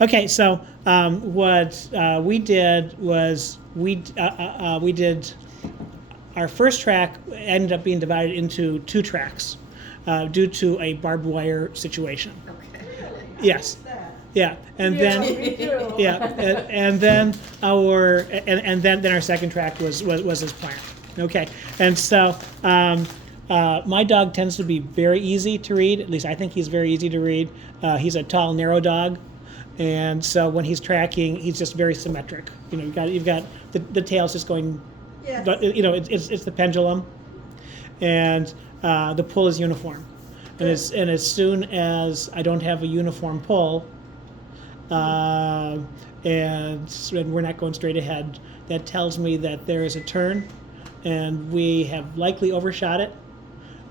Okay, so what we did was we did our first track ended up being divided into two tracks due to a barbed wire situation. Okay. Yes. Yeah, and then Me too. yeah, and then then our second track was his plant. Okay, and so my dog tends to be very easy to read. At least I think he's very easy to read. He's a tall, narrow dog, and so when he's tracking, he's just very symmetric. You know, you've got the tail's just going. Yes. But you know, it's the pendulum, and the pull is uniform. And as soon as I don't have a uniform pull, and we're not going straight ahead, that tells me that there is a turn, and we have likely overshot it,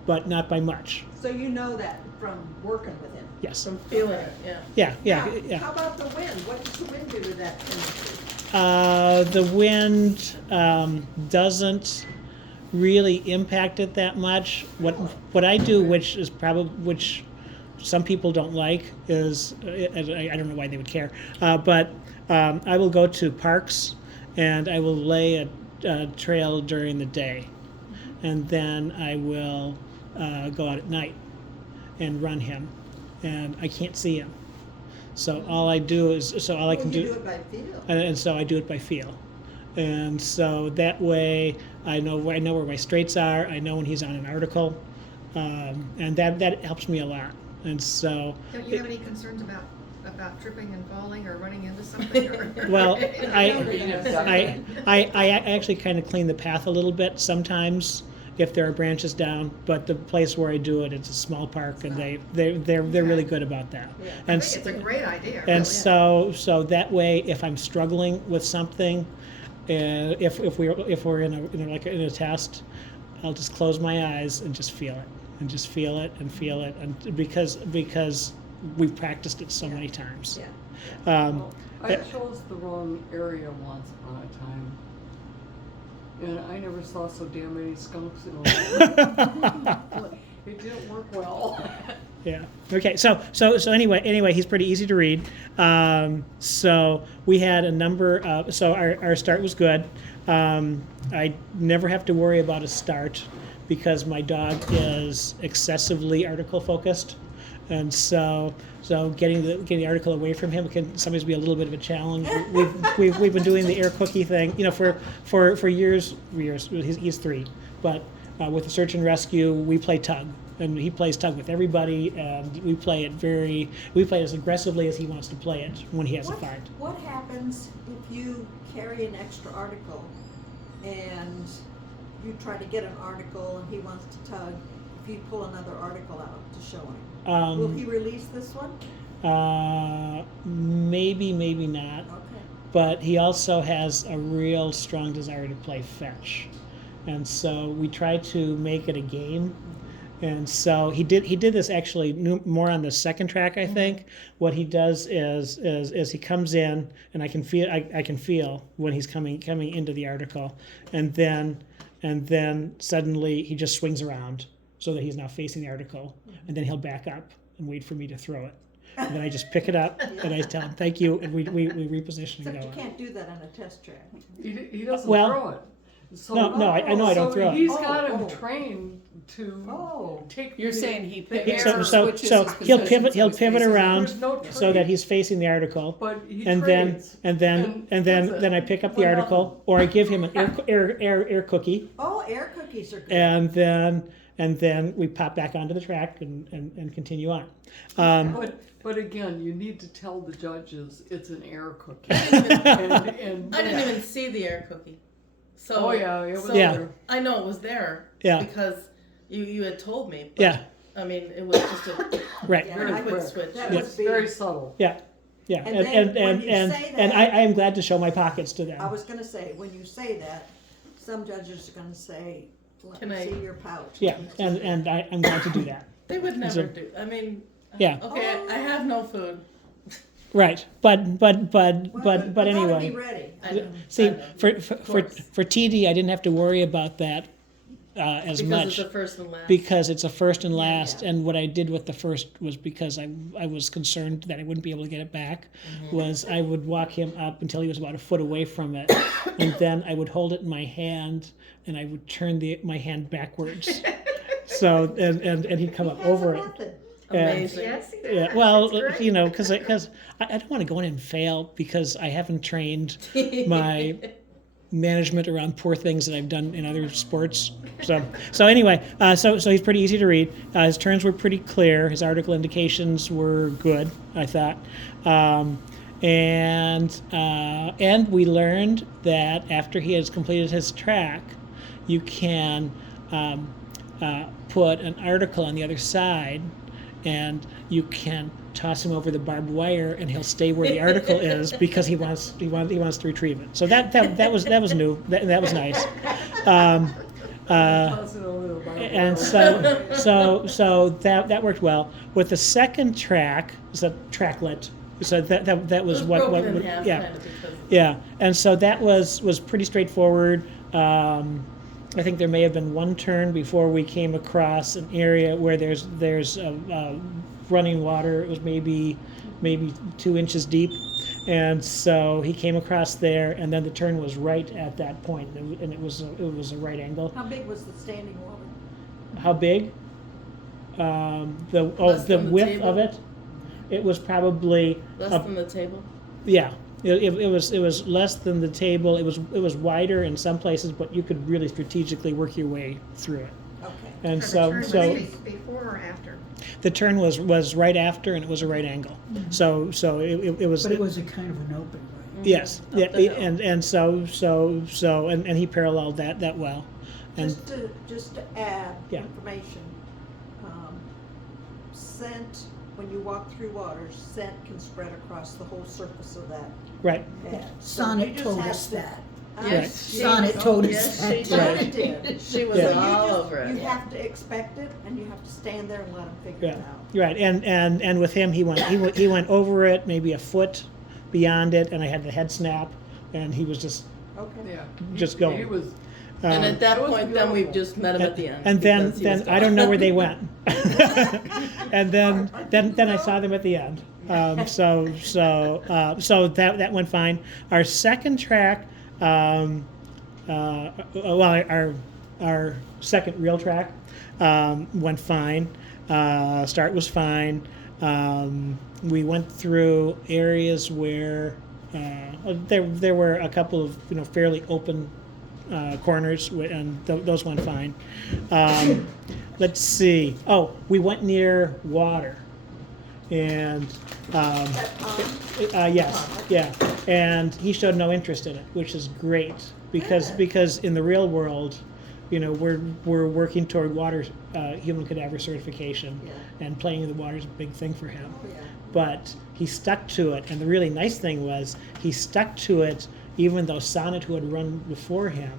but not by much. So you know that from working with him? Yes. From feeling it, yeah. Yeah. How about the wind? What does the wind do to that tendency? The wind doesn't really impact it that much. What I do, which some people don't like, is I don't know why they would care, but I will go to parks and I will lay a trail during the day, and then I will go out at night and run him, and I can't see him. So all I do is all I can You do. do it by feel. And so I do it by feel, and so that way I know where my straights are. I know when he's on an article, and that helps me a lot. And so, Don't you have any concerns about tripping and falling or running into something? Or well, I actually kind of clean the path a little bit sometimes if there are branches down. But the place where I do it, it's a small park, and they're really good about that. Yeah. And it's a great idea. And really. so that way, if I'm struggling with something, if we're in a test, I'll just close my eyes and just feel it, and just feel it and feel it, and because we've practiced it so many times. Yeah. Well, I chose the wrong area once upon a time. And I never saw so damn many skunks in a row. It didn't work well. Yeah. Okay. So anyway, he's pretty easy to read. So we had a number of. So our start was good. I never have to worry about a start because my dog is excessively article focused, and so getting the article away from him can sometimes be a little bit of a challenge. We've been doing the air cookie thing, for years. He's 3, but with the search and rescue, we play tug, and he plays tug with everybody, and we play it as aggressively as he wants to play it when he has a find. What happens if you carry an extra article and you try to get an article and he wants to tug? If you pull another article out to show him, will he release this one? Maybe not. Okay. But he also has a real strong desire to play fetch, and so we try to make it a game. And so he did this actually more on the second track, I think. What he does is he comes in, and I can feel when he's coming into the article, and then suddenly he just swings around so that he's now facing the article, and then he'll back up and wait for me to throw it. And then I just pick it up and I tell him thank you, and we reposition and Except go you on. can't do that on a test track. He doesn't Well, throw it. So, No, I know I don't throw it. He's got him Oh. trained to take. You're the- saying he the picks air- or So switches he'll his pivot position so he's facing- around There's no so that trade. he's facing the article, But he and then trades. and then that's it. then I pick up the One article, nothing. or I give him an air cookie, Oh, air cookies are good. and then we pop back onto the track and continue on. But again, you need to tell the judges it's an air cookie. and I didn't even see the air cookie. So Oh yeah, it was so Yeah. there. I know it was there. Yeah. Because you had told me. But, Yeah, I mean, it was just a right. Yeah, very I- quick quick. switch. That Yeah. would It's be. very subtle. Yeah, And then when you say and that- I am glad to show my pockets to them. I was gonna say, when you say that, some judges are gonna say, let Can me I- see your pouch. Yeah, and I'm glad to do that. They would never So- do. I mean. Yeah. Okay, I have no food. Right, but Well, you gotta anyway. be ready. I know. See, I know. for Of course. TD, I didn't have to worry about that as Because much it's the first and last. because it's a first and last. Yeah. And what I did with the first was because I was concerned that I wouldn't be able to get it back. Was I would walk him up until he was about a foot away from it, and then I would hold it in my hand and I would turn my hand backwards. So and he'd come up over it. Method. Amazing. Yes, he Yeah, does. well, It's great. you know, because I don't want to go in and fail because I haven't trained my management around poor things that I've done in other sports. So anyway, so he's pretty easy to read. His turns were pretty clear. His article indications were good, I thought. And we learned that after he has completed his track, you can put an article on the other side, and you can toss him over the barbed wire, and he'll stay where the article is because he wants to retrieve it. So that was new. That was nice. Toss it over the barbed And wire. so that worked well. With the second track, it's a tracklet. So that was It what broken in half, yeah. kind of, because of Yeah, and so that was pretty straightforward. I think there may have been one turn before we came across an area where there's running water. It was maybe 2 inches deep, and so he came across there, and then the turn was right at that point, and it was a right angle. How big was the standing water? How big? Less The than the width table? of it. It was probably less a- than the table. yeah. It was less than the table. It was wider in some places, but you could really strategically work your way through it. Okay. And the so turn was so before or after? the turn was right after, and it was a right angle. So it was. But it was a kind of an open, right? Yes, Up yeah, the hill. and so and he paralleled that well, and Just to add Yeah. information, scent, when you walk through water, scent can spread across the whole surface of that right. pad. So Sonnet you just told have us to- that. Yes, Sonnet told us yes, that. she Sonnet did. did. She was Yeah. all You over it. You have to expect it, and you have to stand there and let them figure Yeah, it out. right, and with him, he went over it maybe a foot beyond it, and I had the head snap, and he was just Okay. Yeah. Just He going. was, And um, at that It was point, then we beautiful. just met him at the end. and then because he was I don't know gone. where they went, and then I saw them at the end. So that went fine. Our second track, our second real track went fine. Start was fine. We went through areas where there were a couple of fairly open corners, and those went fine. Let's see. Oh, we went near water, and yes, yeah, and he showed no interest in it, which is great because in the real world, we're working toward water human cadaver certification, Yeah. and playing in the water is a big thing for him. Oh, yeah. But he stuck to it, and the really nice thing was he stuck to it even though Sonnet, who had run before him,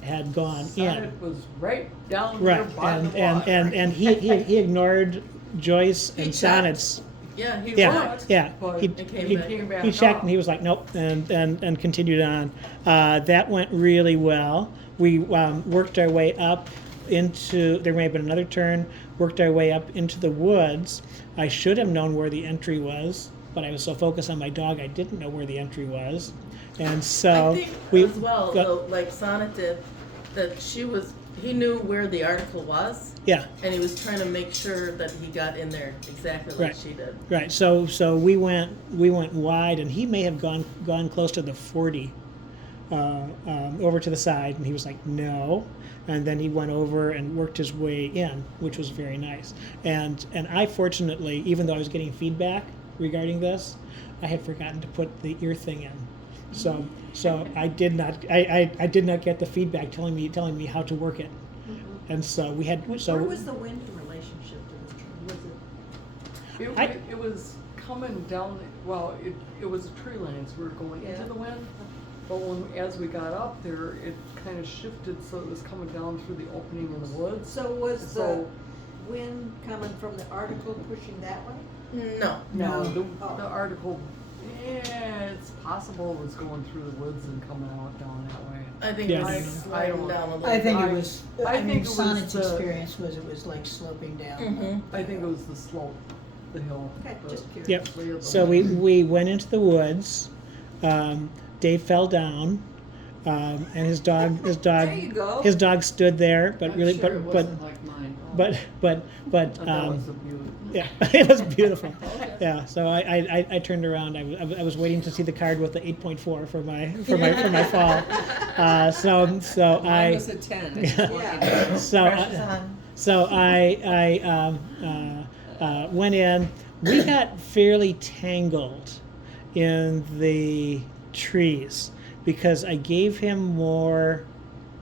had gone in. Sonnet was right down Right, there by and the water. and he ignored Joyce He and checked. Sonnet's. Yeah, he Yeah, looked. yeah. But He, It came he, back. came back he checked up. and he was like, nope, and continued on. That went really well. We worked our way up into, there may have been another turn, worked our way up into the woods. I should have known where the entry was, but I was so focused on my dog, I didn't know where the entry was. And so I think we as well, got- though, like Sonnet did, that he knew where the article was, yeah. and he was trying to make sure that he got in there exactly like Right. she did. Right. So we went wide, and he may have gone close to the 40 over to the side, and he was like, no. And then he went over and worked his way in, which was very nice. And I fortunately, even though I was getting feedback regarding this, I had forgotten to put the ear thing in. So I did not did not get the feedback telling me how to work it. And so we had Where was the wind in relationship to the tree? Was it? It was coming down, well, it was a tree line, so we were going Yeah. into the wind. But as we got up there, it kind of shifted, so it was coming down through the opening in the woods. So was So- the wind coming from the article pushing that way? No. No, the Oh. article, yeah, it's possible it was going through the woods and coming out down that way? I think Yeah, it I was don't know. sliding down a little. I think I- it was, I I mean, think it was Sonnet's the- experience was it was like sloping down. Mhm. I think it was the slope, the hill. Okay, the- just curious. Yep. three of them. So we went into the woods. Dave fell down, and his dog There you go. his dog stood there, but I'm really, sure it but wasn't like mine. but That was a beaut. yeah, it was beautiful. Yeah, so I turned around. I was waiting to see the card with the 8.4 for my fall. So Mine I was a 10. Yeah. so I went in. We got fairly tangled in the trees because I gave him more.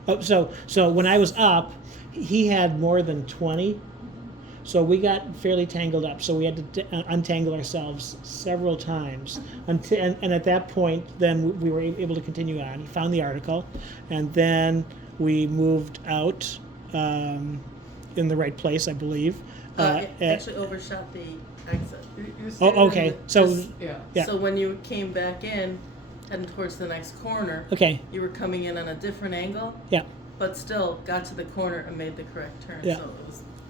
Oh, so when I was up, he had more than 20. So we got fairly tangled up. So we had to untangle ourselves several times. And at that point, then we were able to continue on. He found the article, and then we moved out in the right place, I believe. It at- actually overshot the exit. You Oh, stayed okay. in the- So Yeah. Yeah. So when you came back in, heading towards the next corner, okay, you were coming in on a different angle, yeah, but still got to the corner and made the correct turn. Yeah. So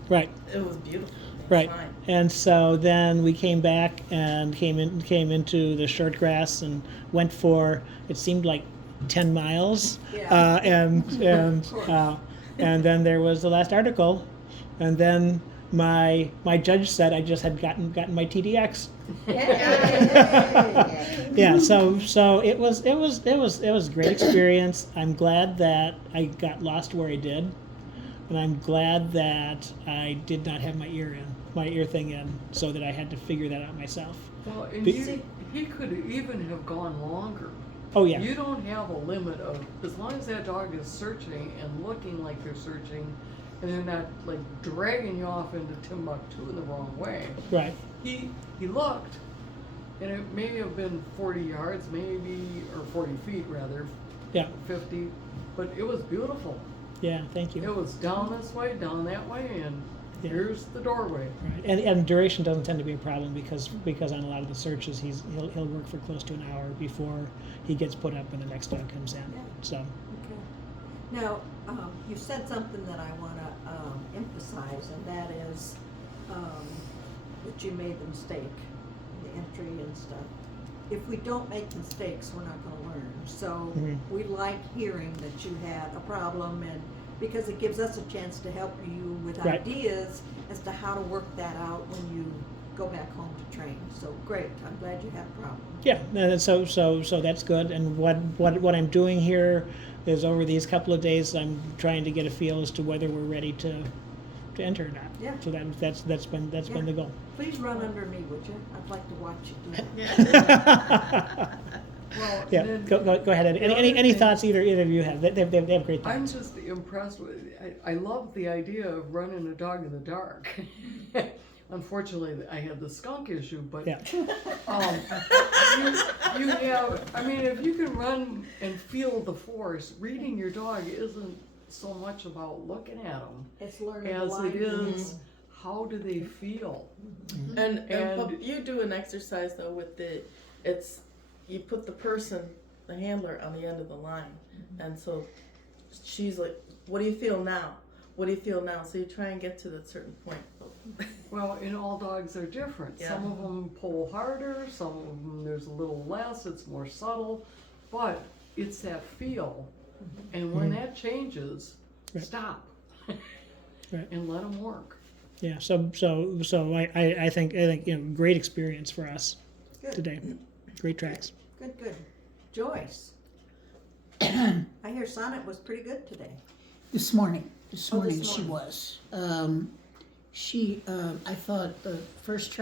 right. it was beautiful. It was Right, fine. and so then we came back and came into the short grass and went for it seemed like 10 miles, Yeah. and then there was the last article, and then my judge said I just had gotten my TDX. Yay. Yeah, so it was a great experience. I'm glad that I got lost where I did, and I'm glad that I did not have my ear thing in, so that I had to figure that out myself. Well, and Be- he could even have gone longer. Oh yeah, You don't have a limit of, as long as that dog is searching and looking like they're searching, and they're not like dragging you off into Timbuktu in the wrong way. right. He looked, and it may have been 40 yards, maybe, or 40 feet rather, Yeah, 50, but it was beautiful. yeah. Thank you. It was down this way, down that way, and Yeah. here's the doorway. Right. And duration doesn't tend to be a problem because on a lot of the searches he'll work for close to an hour before he gets put up and the next dog comes in. Yeah. So Okay. Now, you said something that I want to emphasize, and that is that you made the mistake, the entry and stuff. If we don't make mistakes, we're not going to learn. So Mhm. we like hearing that you had a problem, and because it gives us a chance to help you with Right. ideas as to how to work that out when you go back home to train. So great. I'm glad you had a problem. yeah, and so that's good. And what I'm doing here is over these couple of days I'm trying to get a feel as to whether we're ready to enter or not. Yeah. So that's been the goal. Please run under me, would you? I'd like to watch you do that. Well, Yeah, then go ahead. the Any other thing- thoughts either of you have? They have great I'm thoughts. just impressed with, I love the idea of running a dog in the dark. Unfortunately, I had the skunk issue, but Yeah. you have, I mean, if you can run and feel the force, reading your dog isn't so much about looking at them It's learning the as line. it is, how do they feel? And And- but you do an exercise though with you put the person, the handler, on the end of the line, and so she's like, "What do you feel now? What do you feel now?" So you try and get to that certain point. Well, and all dogs are different. Yeah. Some of them pull harder, some of them there's a little less, it's more subtle, but it's that feel. And when that changes, Right. stop. Right. And let them work. Yeah. So I think great experience for us Good. today. Great tracks. Good. Joyce. I hear Sonnet was pretty good today. This morning this she morning. was. I thought the first track